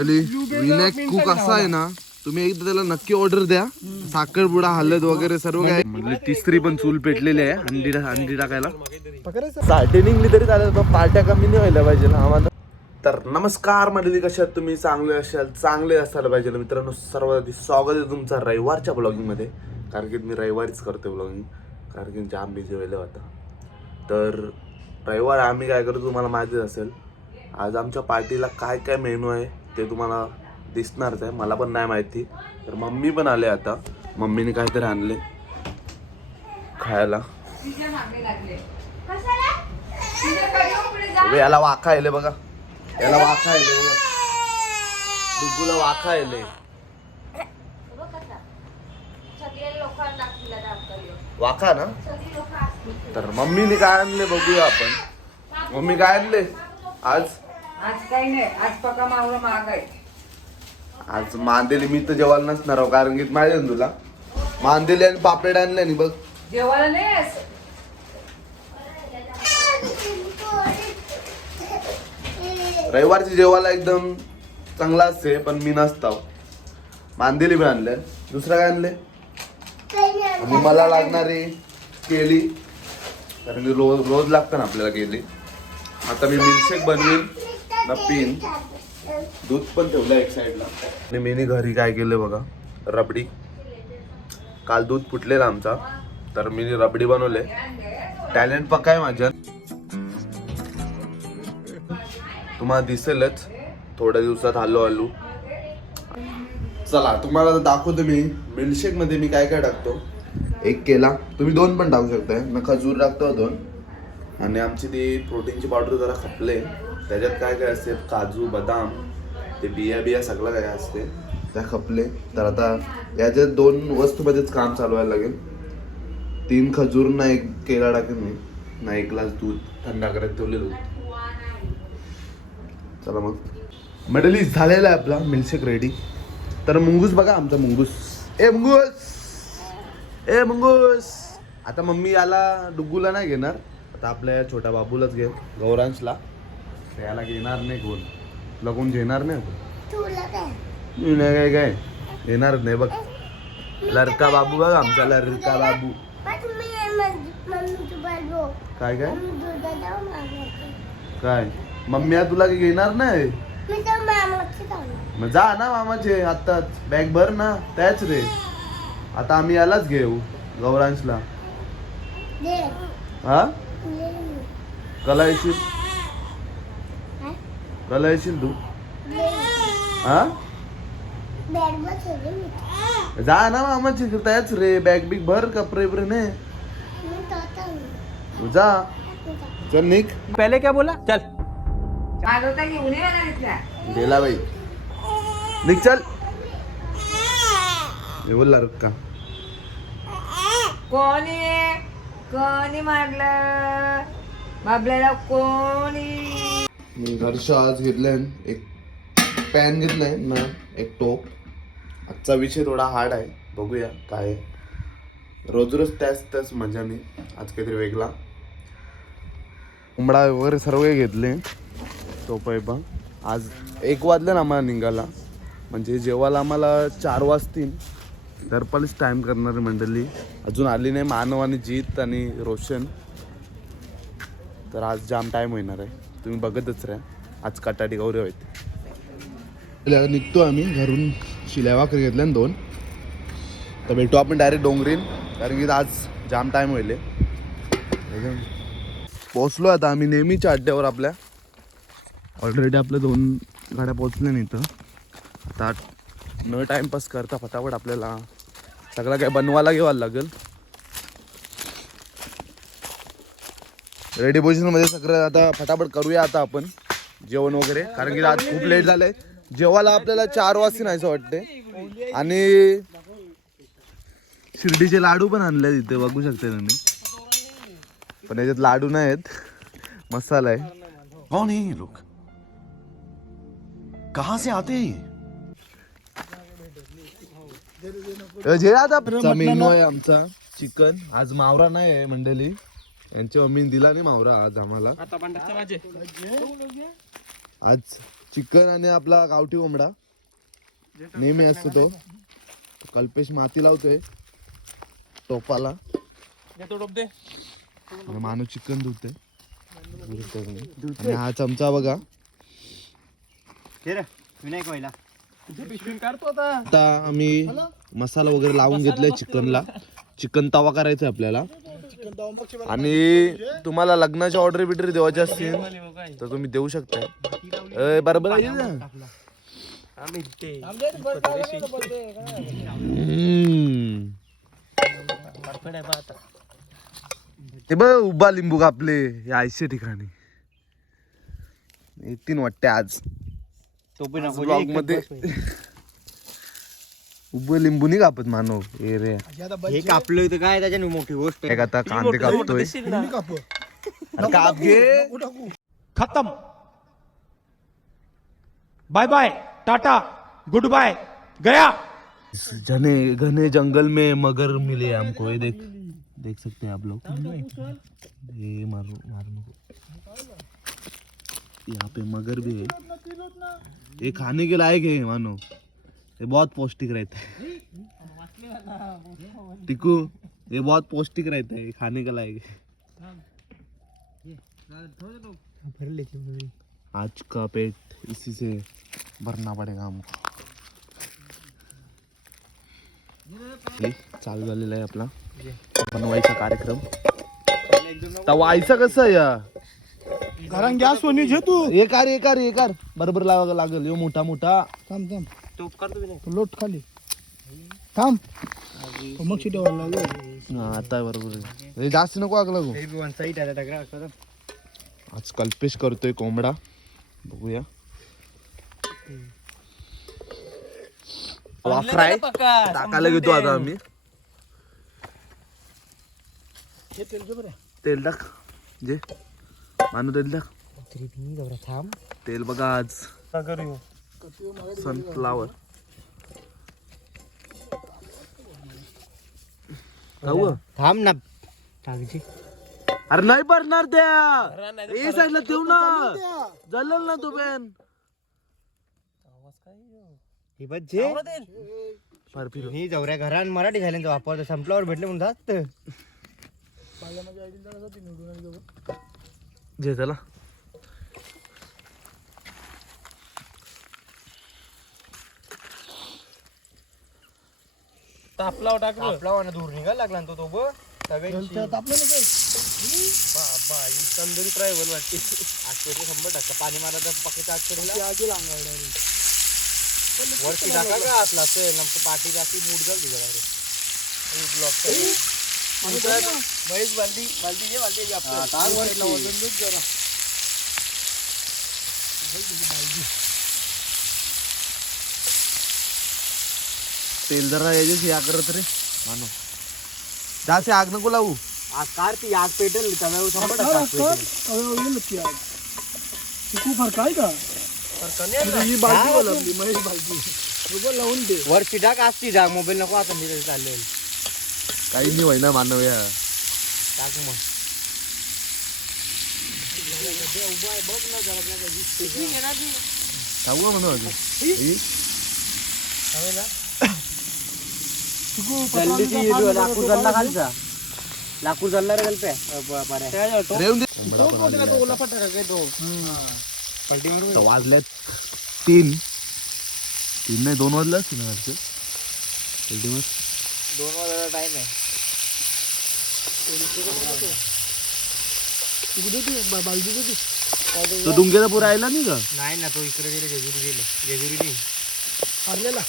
Vinayak cook असा आहे ना, तुम्ही एकदा त्याला नक्की ऑर्डर द्या. साखरपुडा हळद वगैरे सर्व काय म्हणजे तिसरी पण चूल पेटलेली आहे अंडी टाकायला. साठे निघली तरी चालेल पण पार्ट्या कमी नाही व्हायला पाहिजे ना आम्हाला. तर नमस्कार मंडळी, कशा आहात तुम्ही? चांगले असाल, चांगले असायला पाहिजे मित्रांनो. सर्वात स्वागत आहे तुमचं रविवारच्या ब्लॉगिंगमध्ये. कारण की मी रविवारीच करतो ब्लॉगिंग, कारण की जाम बिझी व्हायला होता. तर रविवार आम्ही काय करतो तुम्हाला माहितीच असेल. आज आमच्या पार्टीला काय काय मेनू आहे ते तुम्हाला दिसणारच आहे, मला पण नाही माहिती. तर मम्मी पण आले आता, मम्मीने काहीतरी आणले खायला. याला वाखा येले बघा, याला वाखा येले बघा, डुग्गूला वाखा येले. वाखा ना. तर मम्मीने काय आणले बघूया आपण. मम्मी काय आणले आज? काही नाही, आज पका मावळं महाग आहे. आज मांदेली मी तर जेवायला नसणार आहो, कारण की माहिती आहे तुला मांदेली आणि पापलेट आणले नाही बघ. जेवायला नाही रविवारची जेवायला एकदम चांगला असते, पण मी नसता. मांदेली पण आणले. दुसरं काय आणले? आणि मला लागणारी केली, कारण की रोज लागतं ना आपल्याला केली. आता मी मिल्कशेक बनवीन ना पिन. दूध पण ठेवलं एक साईडला. आणि मी घरी काय केलं बघा, रबडी. काल दूध फुटलेला आमचा, तर मी रबडी बनवले. टॅलेंट पक्का आहे माझ्यात, तुम्हाला दिसेलच थोड्या दिवसात. हळू. चला तुम्हाला दाखवतो मी मिल्कशेक मध्ये मी काय काय टाकतो. एक केला, तुम्ही 2 पण टाकू शकताय. मी खजूर टाकतो 2. आणि आमची ती प्रोटीनची पावडर जरा खपले. त्याच्यात काय काय असते, काजू बदाम ते बिया सगळं काय असते त्या खपले. तर आता याच्यात 2 वस्तूमध्येच काम चालवायला लागेल. 3 खजूर ना 1 केला टाकेन मी ना 1 ग्लास दूध थंडा करत ठेवले दूध. चला मग मेडली झालेला आहे आपला मिल्कशेक रेडी. तर मुंगूस बघा आमचा मुंगूस. ए मुंगूस. आता मम्मी याला डुग्गूला नाही घेणार, आता आपल्या छोट्या बाबूलाच घे, गौरांशला. याला घेणार नाही कोण, तुला कोण घेणार नाही. काय घेणारच नाही बघ. लडका बाबू बघ आमचा, लडका बाबू. काय काय काय मम्मी तुला घेणार नाही? मग जा ना मामाचे आत्ताच बॅग भर ना. त्याच रे आता आम्ही यालाच घेऊ, गौरांशला. हा कला येशील तू? हा जा ना मामाची, त्याच रे बॅग बिग भर, कपडे बिपडे ने जा. चल निक. पहले क्या बोला? चल गेला बाई, निक चल. बोलला रुक्का. कोणी मारलं बाबल्याला? कोणी? मी घरच्या आज घेतलंय एक पॅन घेतलाय ना, एक टोप. आजचा विषय थोडा हार्ड आहे, बघूया काय. रोज त्याच मजा नाही, आज काहीतरी वेगळा. उमडा वगैरे सर्व घेतले. टोप आहे पण आज 1 वाजले ना आम्हाला निघाला, म्हणजे जेवायला आम्हाला 4 वाजतील. घरपालीच टाइम करणारी मंडळी अजून आली नाही, मानव आणि जीत आणि रोशन. तर आज जाम टाइम होणार आहे, तुम्ही बघतच राहा. आज कटाटी गौरी होते. निघतो आम्ही घरून. शिल्या भाकरी घेतल्या 2. तर भेटू आपण डायरेक्ट डोंगरीन, कारण की आज जाम टाइम होईल. पोचलो आता आम्ही नेहमीच्या अड्ड्यावर आपल्या. ऑलरेडी आपल्या 2 गाड्या पोचल्या नाही तर आता न टाइमपास करता फटाफट आपल्याला सगळं काय बनवायला घ्यायला लागेल. रेडी पोझिशनमध्ये सगळं आता फटाफट करूया आता आपण जेवण वगैरे, कारण की आज खूप लेट झालंय. जेवायला आपल्याला 4 वाजता नाही असं वाटते. आणि शिर्डीचे लाडू पण आणले तिथे, बघू शकते तुम्ही. पण याच्यात लाडू नाही आहेत, मसाला आहे. कौन है ये लोग? कहां से आते हैं? जे आता मेनू आहे आमचा चिकन. आज मावरा नाही आहे मंडळी, यांच्या मम्मीने दिला नाही मावरा आज आम्हाला. आज चिकन आणि आपला गावठी कोंबडा नेहमी असतो तो. कल्पेश माती लावतोय टोपाला. मानू चिकन धुतोय. आणि हा चमचा बघा. आता आम्ही मसाला वगैरे लावून घेतलाय चिकनला. चिकन तवा करायचा आपल्याला. आणि तुम्हाला लग्नाच्या ऑर्डर बिर्डर देवाच्या असतील तर तुम्ही देऊ शकता. बरोबर आहे ना? ते बघ उभा लिंबू कापले या 80 ठिकाणी. 3 वाटते आज ब्लॉग मध्ये. उभं लिंबू नाही कापत मानव. रे हे कापलं तर काय त्याच्या मोठी गोष्ट आहे. आता कांदे कापतोय. काप घे. खत्म. Bye bye tata goodbye गया. घने जंगल में मगर मिले हमको. ये देख सकते हैं आप लोग. ये मारो यहाँ पे मगर भी है. ये खाने के लायक है मानो. ये बहुत पौष्टिक रहता है. टिकू ये बहुत पौष्टिक रहता है. खाने के लायक है. आज का पेट इसी से भरना पडेगा हमको. चालू झालेला आहे आपला बनवायचा कार्यक्रम. तवायचं कसं या घरान गॅस सोनी घे तू. एकार बरोबर लावा लागल. यो मोठा मोठा. थांब लोट खाली थांब. मग शिटे लागलो. आता बरोबर जास्त नको आग लागू. आज कल्पेश करतोय कोंबडा. बघूया. फ्राय टाकायला घेतो आता आम्ही. तेल टाक जे मानू. तेल टाक. तेल बघा आज सनफ्लावर. थांब ना. अरे नाही भरणार त्या. ए साईडला ठेव ना. जळल ना तो पॅन. ही जवऱ्या घरान मराठी झाल्यांचा वापर संपल्यावर भेटले म्हणून जास्त. जे त्याला आपला दूर निघायला लागला तो बघ. तंदुरी फ्राय बोल वाटते. 100% पाणी मारायचं पकडा. वरती टाका का असला असेल पाठी जाती मूड झाली तुझ्या महेश. बालदी घे. बालदी जरा. तेल जरा याच्याशी या करत रे मानो. जास्त आग नको लावू. आकार ती आग पेटेल तव्यावर 100% खूप फरक आहे का. ही बालदी बोलवली महेश बालदी लावून दे. वरती टाक असती जाग. मोबाईल नको आता चालेल. काही नाही होईना मानव या. टाक मग. सांगू म्हणून लाकूड जल्ला खालचा. लाकूड जल्ला रे गलप्या. वाजल्यात 3 नाही 2 वाजलं. 2 वाजायला टाइम आहे. तो डुंगेला पुरा आयला नाही का. नाही ना तो इकडे गेले. जेजुरी नाही आणलेला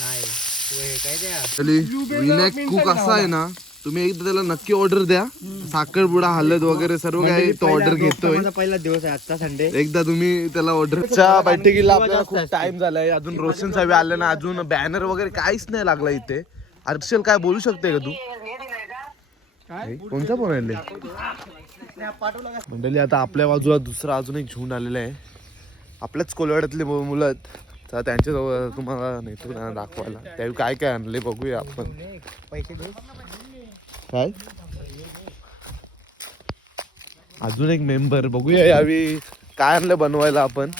नाही. काय द्या विनायक कुक असा आहे ना. तुम्ही एकदा त्याला नक्की ऑर्डर द्या. साखरपुडा हळद वगैरे सर्व काही तो ऑर्डर घेतोय. पहिला दिवस आहे आजचा संडे. एकदा तुम्ही त्याला ऑर्डरच्या बैठकीला आपल्याला खूप टाइम झालाय. अजून रोशन साहेब आले ना. अजून बॅनर वगैरे काहीच नाही लागला इथे. हर्षल काय बोलू शकते का तू. कोणता फोन आले मंडळी. आता आपल्या बाजूला दुसरा अजून एक झुंड आलेला आहे. आपल्याच कोलवाड्यातले मुलं आहेत. तर त्यांच्याजवळ तुम्हाला नेतो दाखवायला. त्यावेळी काय काय आणले बघूया आपण. पैसे देऊ काय अजून एक मेंबर बघूया यावेळी काय आणलं बनवायला आपण.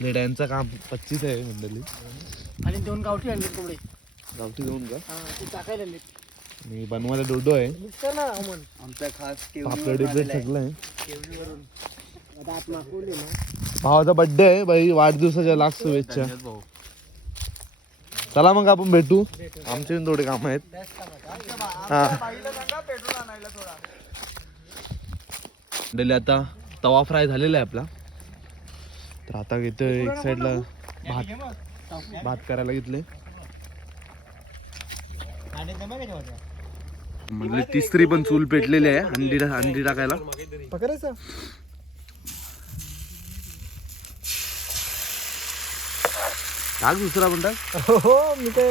लेड्यांचं काम 25 आहे मंडळी. आणि 2 गावठी आणले कोंबडे. गावठी देऊन का ते टाकायला आणले. मी बनवायला डोडो आहे. मिक्सर ना अमन. आमचा खास पापड बिपड सगळं आहे. आता आत मागवले ना. भावाचा बर्थडे आहे बाई, वाढदिवसाच्या लाख शुभेच्छा. चला मग आपण भेटू, आमचे पण थोडे काम आहेत. मंडळी आता तवा फ्राय झालेला आहे आपला, तर आता घेतोय एक साईडला भात करायला घेतले. म्हणजे तिसरी पण चूल पेटलेली आहे अंडी टाकायला. पकडायचं. टाक दुसरा पण टाक. हो मी ते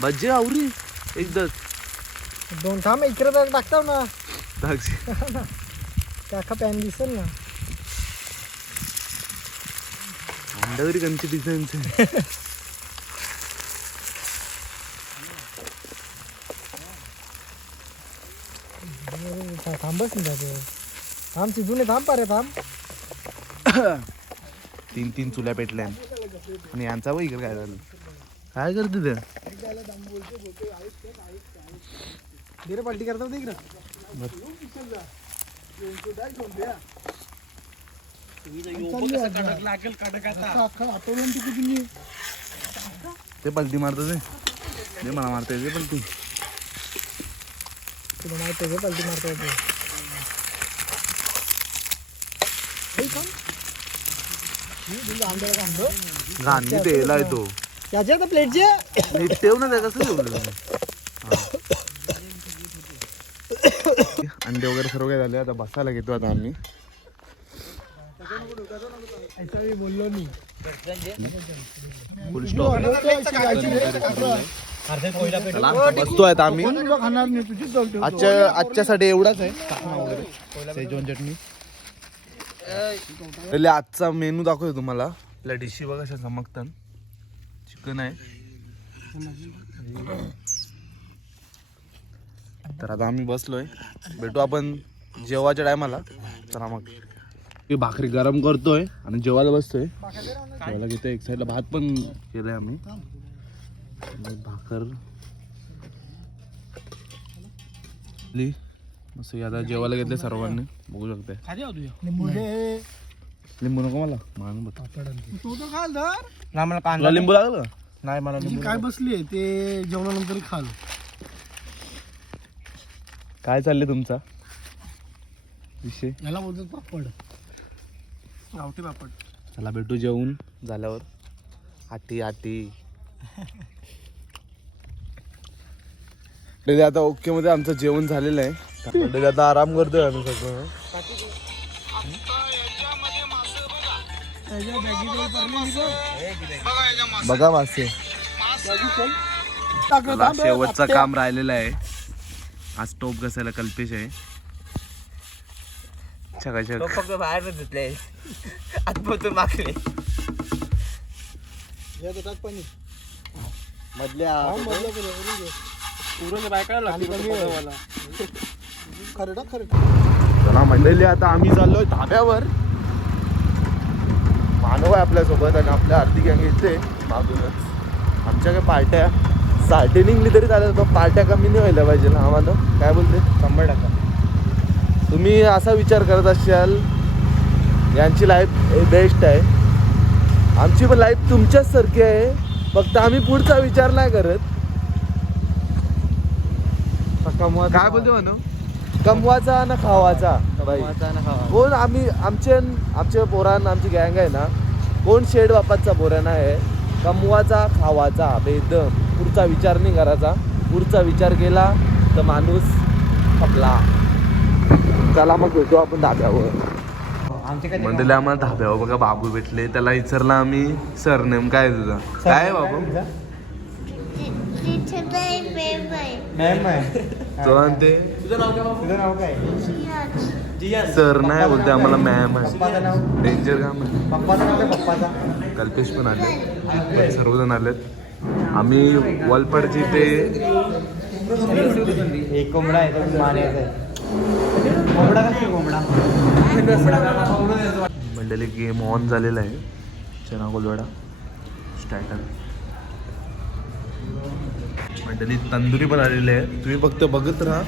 भजी आवरी एकदाच 2 थांब इकडे तर टाकताव ना. टाकशी. काका पॅन दिसेल ना. अंड्यावरी कंची डिझाईनचे. थांबच नाही. थांब शिजून थांब पारे थांब. 3 चुल्या पेटल्या आणि यांचा वय काय झालं, काय करते ते. धीरे पलटी करता होते इकडं. ते पलटी मारतं ते मला मारता येते पलटी. तुला माहिती आहे पलटी मारता येते. गांधी द्यायला येतो त्याच्या तर प्लेटचे नीट ठेव ना, त्या कसं ठेवलं. अंडे वगैरे सर्व काय झाले, आता बसायला घेतो आता आम्ही. मी बोललो नाही. फुल स्टॉप. बसतो आता आम्ही. खाणार नाही तुझीच. आजच्यासाठी एवढाच आहे वगैरे शेजवान चटणी. पहिले आजचा मेनू दाखवतो तुम्हाला. आपल्या डिशी बघा कशा चमकतात. चिकन आहे. तर आता आम्ही बसलोय, भेटू आपण जेवायच्या टायमाला. चला मग. मी भाकरी गरम करतोय आणि जेवायला बसतोय. जेवायला घेतोय, एक साईडला भात पण केलाय आम्ही. भाकर मस्त. आता जेवायला घेतले सर्वांनी, बघू शकते. लिंबू नको मला, मान बघ. तुला लिंबू लागलं नाही मला काय बसली ते जेवणानंतर खाल. काय चाललंय तुमचा विषय. याला बोलतात पापड, गावठी पापड. चला भेटू जेवून झाल्यावर. आटी आता ओके मध्ये आमचं जेवण झालेलं आहे. आता आराम करतोय आम्ही सगळं. बघा मासे. शेवटचं काम राहिलेलं आहे. आज टोप घसायला कल्पेश आहे. फक्त बाहेर धुतले आतमधून मागले मधल्या चला मंडळी, आता आम्ही चाललोय धाब्यावर. मानव आहे आपल्यासोबत आणि आपल्या आरती गँग येते मागूनच. आमच्या काय पार्ट्या साठे निघली तरी चालेल, पण पार्ट्या कमी नाही व्हायला पाहिजे ना आम्हाला. काय बोलते. 100%. तुम्ही असा विचार करत असाल यांची लाईफ बेस्ट आहे, आमची पण लाईफ तुमच्याच सारखी आहे, फक्त आम्ही पुढचा विचार नाही करत. काय बोलते म्हणू, कमवाचा ना खावाचा. कोण आम्ही आमच्या पोरांना, आमची गँग आहे ना, कोण शेड बापाचा पोरांना आहे. कमवाचा खावाचा बेदम, पुढचा विचार नाही करायचा. पुढचा विचार केला तर माणूस खपला. चला मग भेटू आपण धाब्यावर. म्हणले आम्हाला धाब्यावर बघा बाबू भेटले. त्याला विचारला आम्ही सरनेम काय आहे तुझा, काय आहे बाबू. तो म्हणते सर नाही बोलते, आम्हाला मॅम आहे. डेंजर काम आहे. कल्पेश पण आले, सर्वजण आलेत. आम्ही वलपडची ते एक कोंबडा आहे तो मारायचा आहे. कोंबडा कसं कोंबडा मंडळी गेम ऑन झालेला आहे. चना कोलवाडा स्टार्टर मंडळी तंदुरी पण आलेली आहे. तुम्ही फक्त बघत राहा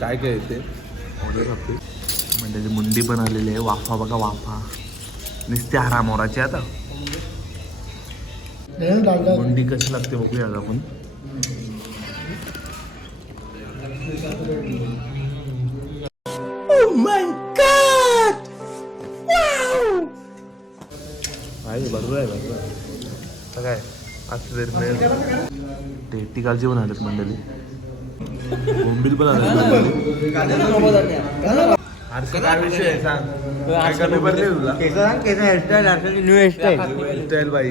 काय काय येते. मंडळी मुंडी पण आलेली आहे. वाफा बघा वाफा नुसते हरामोराची. आता मुंडी कशी लागते बघूया आज आपण. बरोबर आहे आता काय असं टेटी कालची पण आलेत मंडळी. बोंबील पण आले. काय विषय आहे सांग. काय कमी पडले तुला न्यू हेअरस्टाईल हेअरस्टाईल बाई.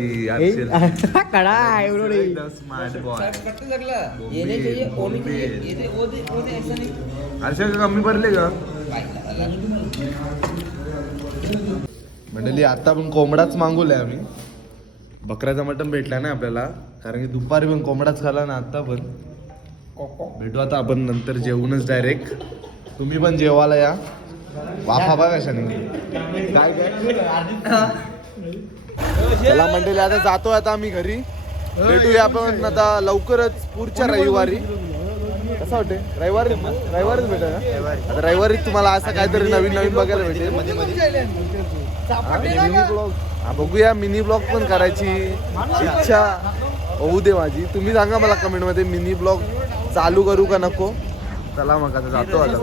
कडा एवढं स्मार्ट बॉय. अर्षा का कमी पडले का मंडळी. आता पण कोंबडाच मागवलाय आम्ही. बकऱ्याचा मटण भेटला ना आपल्याला कारण की दुपारी पण कोंबडाच खाला ना. आता पण भेटू आता आपण नंतर जेवूनच डायरेक्ट. तुम्ही पण जेवायला या. वाफा बघा कशाने काय काय. चला मंडळी आता जातोय आता आम्ही घरी. भेटूया आपण आता लवकरच पुढच्या रविवारी. कसं वाटते रविवारीच भेटेल ना. आता रविवारी तुम्हाला असं काहीतरी नवीन नवीन बघायला भेटेल. मिनी ब्लॉग बघूया. मिनी ब्लॉग पण करायची इच्छा होऊ दे माझी. तुम्ही सांगा मला कमेंट मध्ये मिनी ब्लॉग चालू करू का नको. चला मग आता जातो आता.